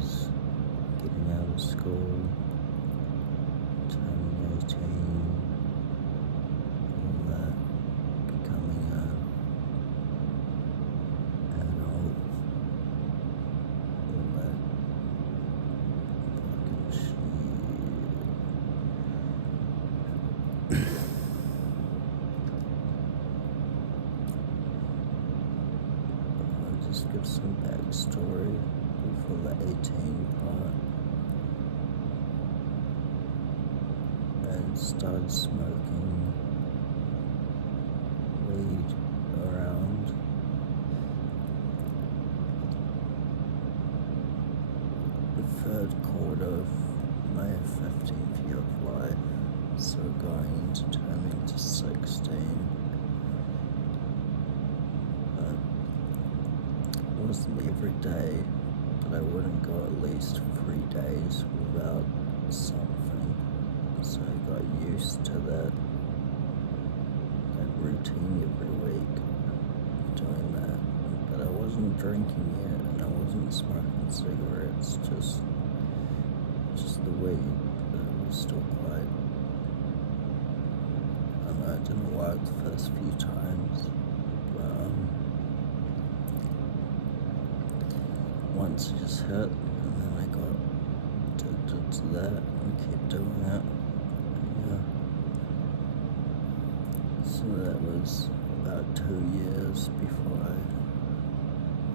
was getting out of school, turning 18, all that, becoming an adult, all that fucking shit. I'll just give some backstory before the 18 part. I started smoking weed around the third quarter of my 15th year of life, so going into turning to 16. But it wasn't every day that I wouldn't go at least 3 days without something, so I got used to that routine every week doing that. But I wasn't drinking yet, and I wasn't smoking cigarettes, just the weed. But it was still quite, I know it didn't work the first few times, but once it just hit, and then I got addicted to that and kept doing it. Yeah. So that was about 2 years before I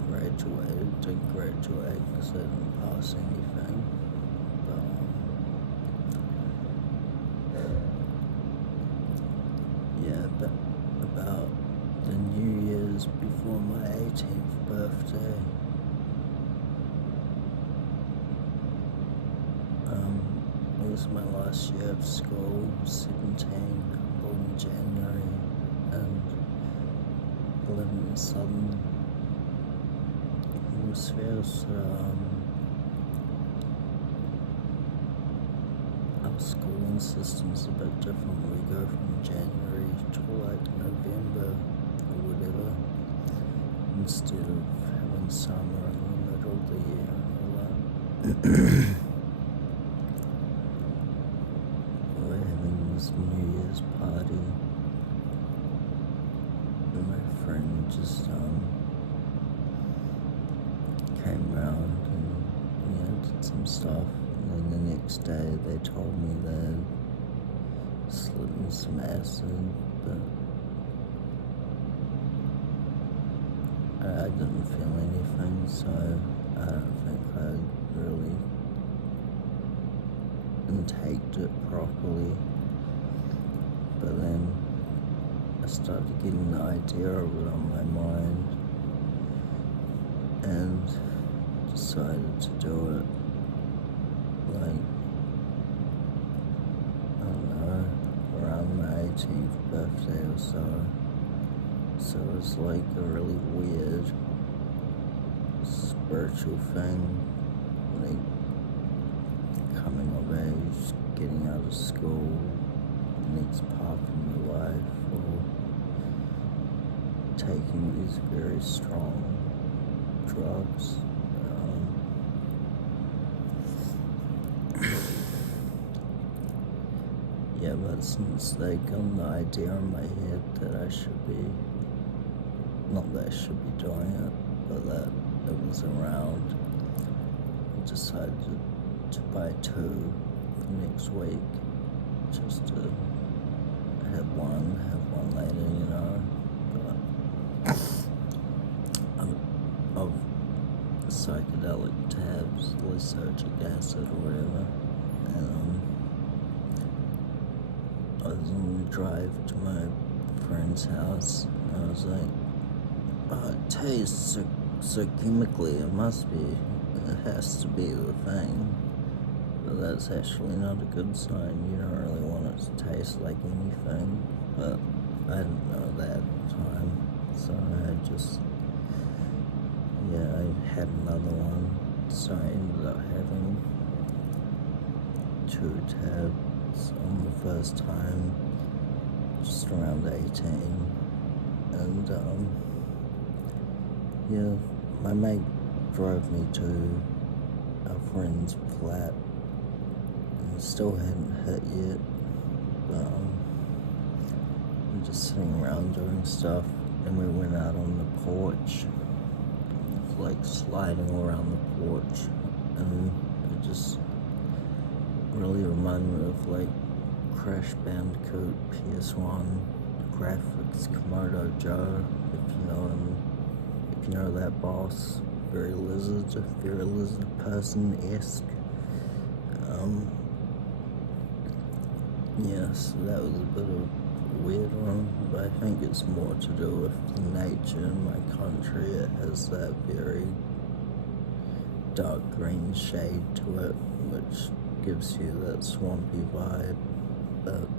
graduated. Didn't graduate because I didn't pass anything. But yeah, but about the New Year's before my 18th birthday, it was my last year of school, 17, born in January, and I live in the southern hemisphere, so our schooling system's a bit different. We go from January to like November or whatever, instead of having summer in the middle of the year and all that. We're having this New Year's party, and my friend just came round and did some stuff, and then the next day they told me they'd slipped me some acid, but I didn't feel anything, so I don't think I really intaked it properly. But then I started getting the idea of it on my mind and decided to do it, like, I don't know, around my 18th birthday or so. So it was like a really weird spiritual thing, like coming of age, getting out of school, next path in your life, or taking these very strong drugs. Yeah, but since they got the idea in my head that I should be, not that I should be doing it, but that it was around, I decided to buy 2 the next week, just to have one later, but of psychedelic tabs, lysergic acid or whatever, and I was on the drive to my friend's house, and I was like, oh, it tastes so chemically, it has to be the thing. But that's actually not a good sign. You don't really want it to taste like anything, but I didn't know that at the time, so I had another one, so I ended up having 2 tabs on the first time, just around 18, and my mate drove me to our friend's flat, and it still hadn't hit yet. We're just sitting around doing stuff, and we went out on the porch, like sliding around the porch, and it just really reminded me of like Crash Bandicoot PS1 graphics, Komodo Joe, if you know that boss, very lizard person-esque. Yeah, so that was a bit of a weird one, but I think it's more to do with the nature in my country. It has that very dark green shade to it, which gives you that swampy vibe, but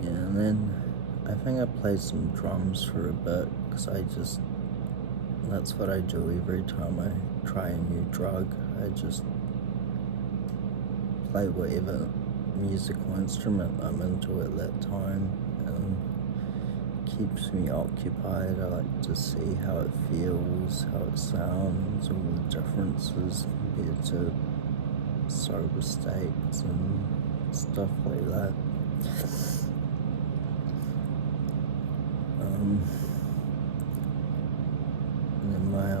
yeah, and then I think I played some drums for a bit, because that's what I do every time I try a new drug. I just play whatever musical instrument I'm into at that time, and keeps me occupied. I like to see how it feels, how it sounds, all the differences compared to sober states and stuff like that. And then my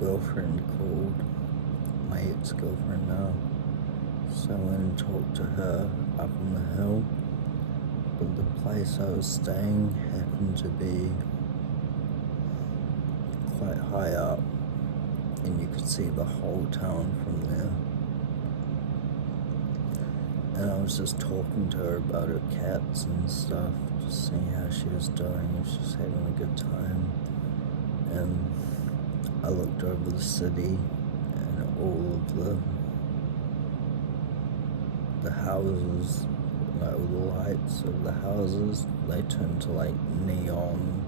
girlfriend called, my ex-girlfriend now, so I went and talked to her up on the hill, but the place I was staying happened to be quite high up, and you could see the whole town from there. And I was just talking to her about her cats and stuff, just seeing how she was doing, if she was having a good time. And I looked over the city, and all of the houses, like all the lights of the houses, they turned to like neon.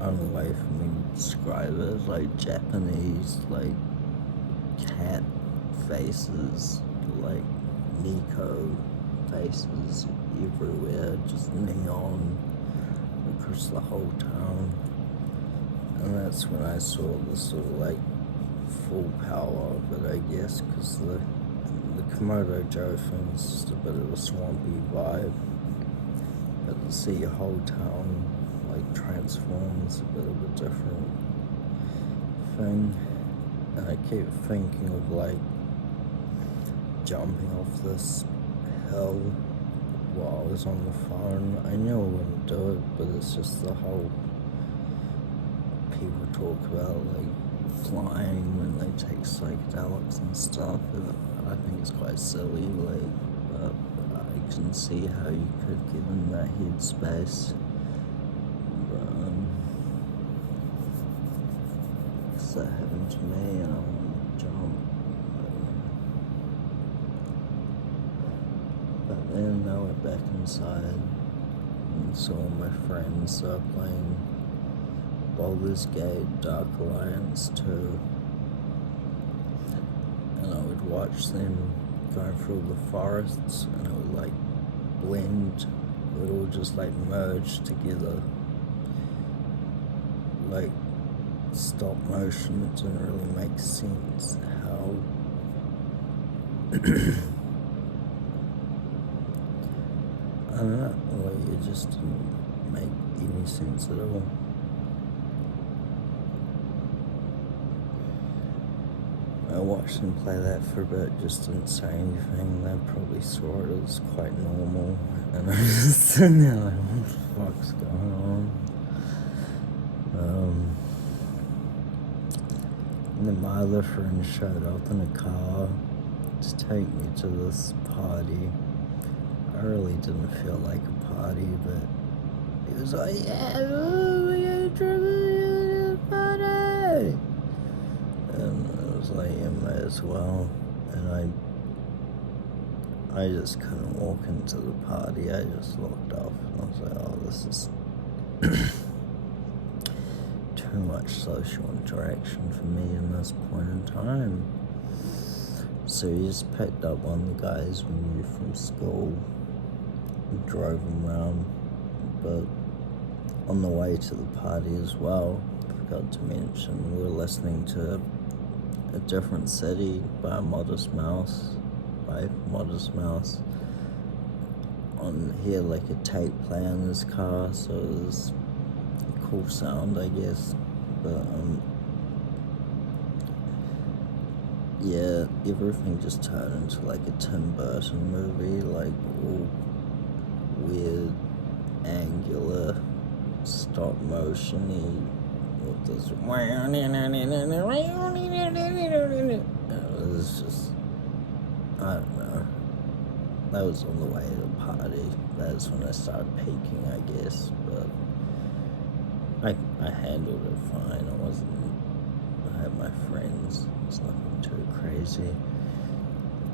I don't know if I can describe it, like Japanese, like cat faces, like Nico faces everywhere, just neon across the whole town. And that's when I saw the sort of like full power of it, I guess, because the Komodo Joe thing is just a bit of a swampy vibe, but to see your whole town like transforms a bit of a different thing. And I keep thinking of like jumping off this hill while I was on the phone. I knew I wouldn't do it, but it's just the whole people talk about like flying when they take psychedelics and stuff. I think it's quite silly, like, but I can see how you could get in that headspace. Because that happened to me, and I want to jump. But then I went back inside and saw my friends playing Baldur's Gate Dark Alliance 2. And I would watch them going through the forests, and it would like blend, it would all just like merge together, like stop motion. It didn't really make sense how I don't know, like it just didn't make any sense at all. I watched them play that for a bit, just didn't say anything. They probably saw it as quite normal, and I'm just sitting there like, what the fuck's going on? And then my other friend showed up in a car to take me to this party. I really didn't feel like a party, but he was like, yeah, we're gonna to the party. And I was like, yeah, might as well. And I just couldn't walk into the party. I just looked up and I was like, oh, this is too much social interaction for me in this point in time. So he just picked up one of the guys we knew from school, drove him around. But on the way to the party as well, forgot to mention, we were listening to A Different City by Modest Mouse. On here, like a tape player in his car, so it was a cool sound, I guess. But yeah, everything just turned into like a Tim Burton movie, like all weird, angular, stop motion-y, with this. It was just, I don't know. That was on the way to the party. That's when I started peaking, I guess. But I handled it fine. I had my friends. It's nothing too crazy.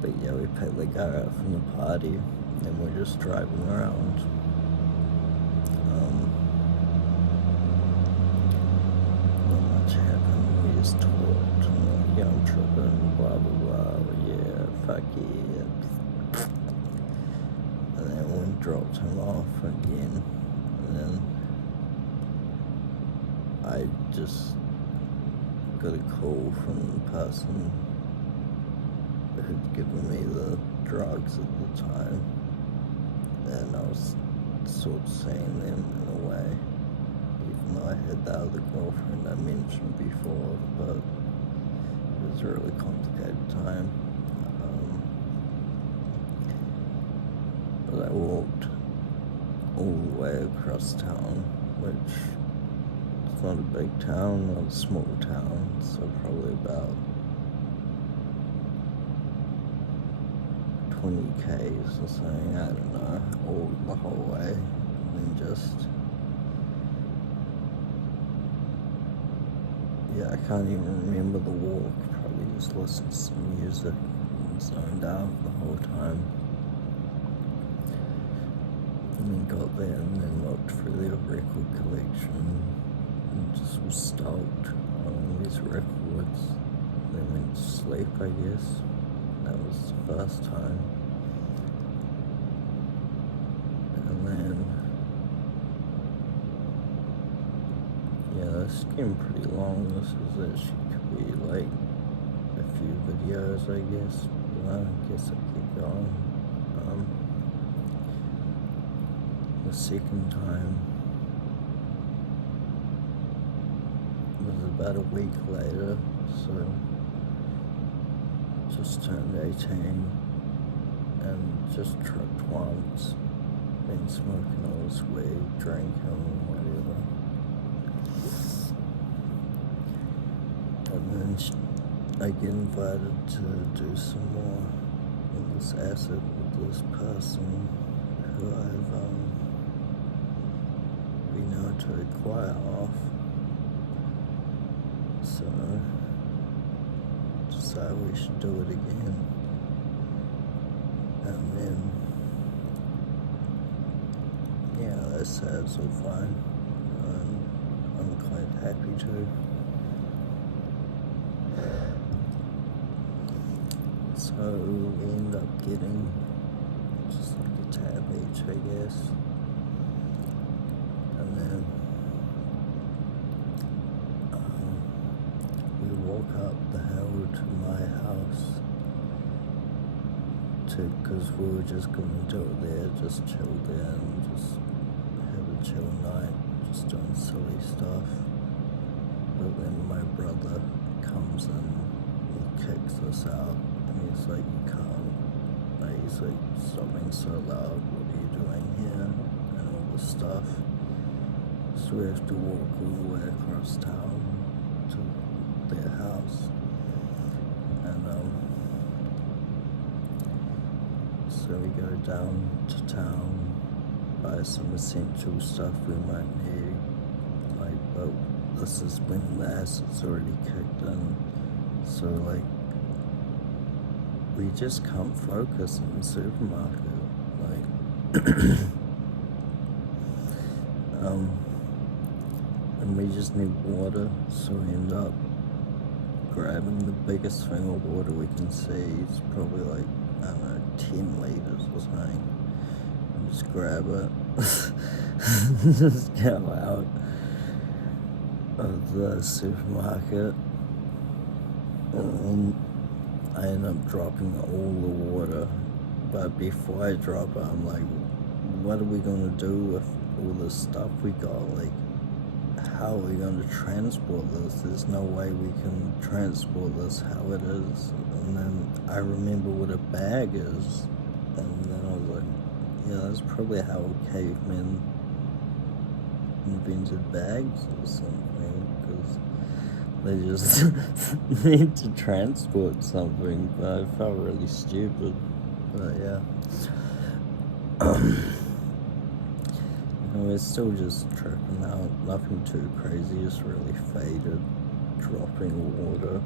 But yeah, we picked the guy up from the party, and we're just driving around. Not much happened. We just talked, yeah, I'm tripping, blah blah blah. Yeah, fuck yeah. And then we dropped him off again, and then I just got a call from the person who'd given me the drugs at the time, and I was sort of seeing them in a way, even though I had the other girlfriend I mentioned before, but it was a really complicated time. But I walked all the way across town, which is not a big town, not a small town, so probably about 20 Ks or something, I don't know, all the whole way, and just, yeah, I can't even remember the walk, probably just listened to some music and zoned out the whole time. And then got there and then looked through their record collection and just was stoked on these records. Then went to sleep, I guess. That was the first time. And then, yeah, this is getting pretty long. This is actually could be like a few videos, I guess. But I guess I'll keep going. The second time was about a week later, so just turned 18 and just tripped once, been smoking all this weed, drinking, whatever. And then I get invited to do some more of this acid with this person who I've been able to acquire off. So decided we should do it again. And then, yeah, they said it's all fine. And I'm quite happy to. So we end up getting just like a tab each, I guess. And then we walk up the hill to my house because we were just going to do it there, just chill there and just have a chill night, just doing silly stuff. But then my brother comes in, he kicks us out, and he's like, you can't, like, he's like, stop being so loud, what are you doing here, and all this stuff. So we have to walk all the way across town to their house. And so we go down to town, buy some essential stuff we might need. Like, but this is when the acid's already kicked in. So like, we just can't focus in the supermarket. Like, and we just need water, so we end up grabbing the biggest thing of water we can see. It's probably like, I don't know, 10 liters or something. And just just grab it, just go out of the supermarket, and I end up dropping all the water. But before I drop it, I'm like, what are we gonna do with all the stuff we got? Like, how are we gonna transport this? There's no way we can transport this how it is. And then I remember what a bag is, and then I was like, yeah, that's probably how cavemen invented bags or something, because they just need to transport something. But I felt really stupid. But yeah. We're still just tripping out, nothing too crazy, just really faded, dropping water,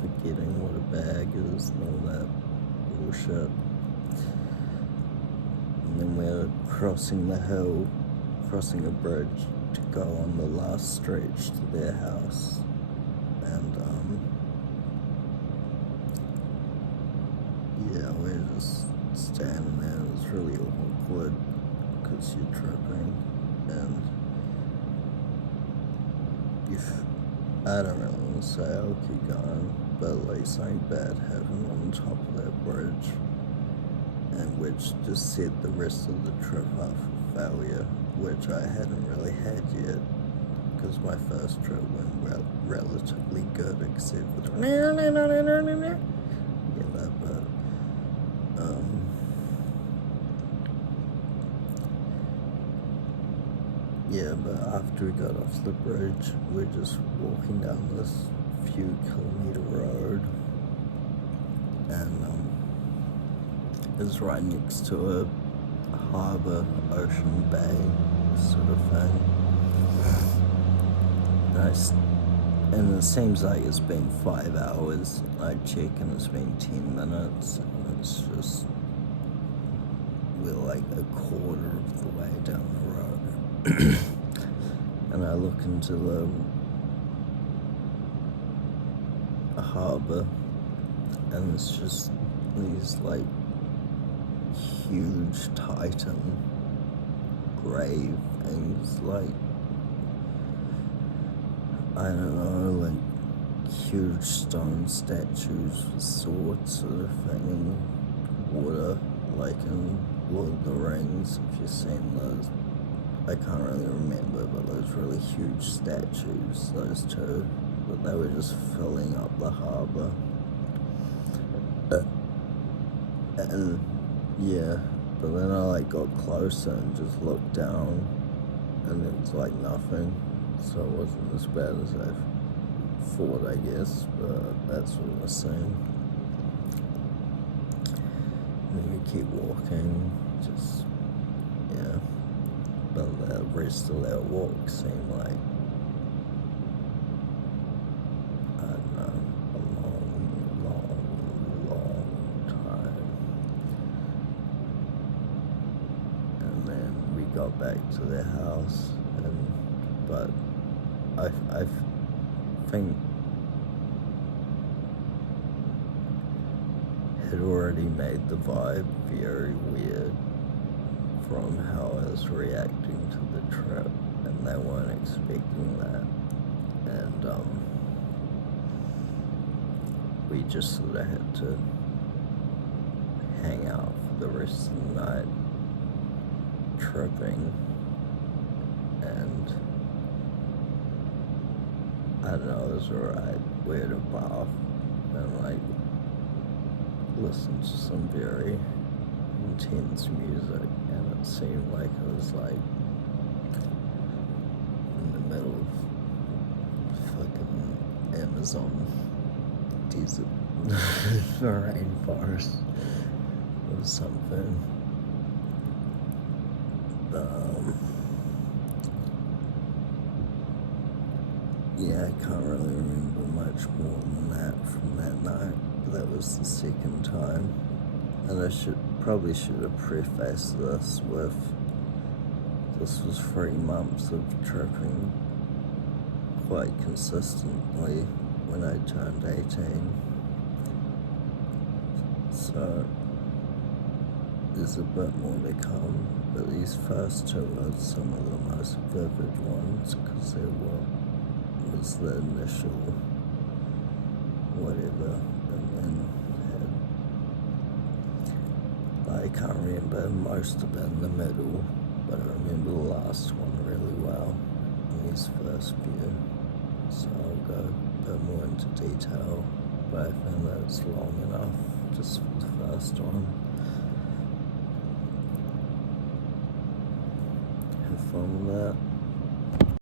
forgetting what a bag is and all that bullshit. And then we're crossing the hill, crossing a bridge to go on the last stretch to their house. And yeah, we're just standing there. It's really awkward because you're tripping, and if I don't really want to say I'll keep going, but like something bad happened on top of that bridge, and which just set the rest of the trip up for failure, which I hadn't really had yet, because my first trip went relatively good, except for the yeah, that bit. Yeah, but after we got off the bridge, we're just walking down this few kilometer road, and it's right next to a harbour, ocean bay sort of thing. And it seems like it's been 5 hours. I check and it's been 10 minutes, and it's just, we're like a quarter of the way down the road. And I look into the harbour, and it's just these like huge titan grey things, like, I don't know, like huge stone statues with swords sort of thing in water, like in Lord of the Rings, if you've seen those. I can't really remember, but those really huge statues, those two, but they were just filling up the harbour. And yeah, but then I like got closer and just looked down, and it was like nothing, so it wasn't as bad as I thought, I guess, but that's what I was saying. And then we keep walking, just, yeah. But the rest of that walk seemed like, I don't know, a long time. And then we got back to their house, but I think had already made the vibe very weird from how I was reacting to the trip, and they weren't expecting that, and we just sort of had to hang out for the rest of the night, tripping, and I don't know, it was alright. We had a bath and like listened to some very intense music, and it seemed like it was like in the middle of fucking Amazon desert rainforest or something. Yeah, I can't really remember much more than that from that night. That was the second time, and I probably should have prefaced this with, this was 3 months of tripping quite consistently when I turned 18. So there's a bit more to come, but these first two are some of the most vivid ones because they're what was the initial whatever, and then I can't remember most of it in the middle, but I remember the last one really well in these first few, so I'll go a bit more into detail, but I think that's long enough just for the first one. Have fun with that.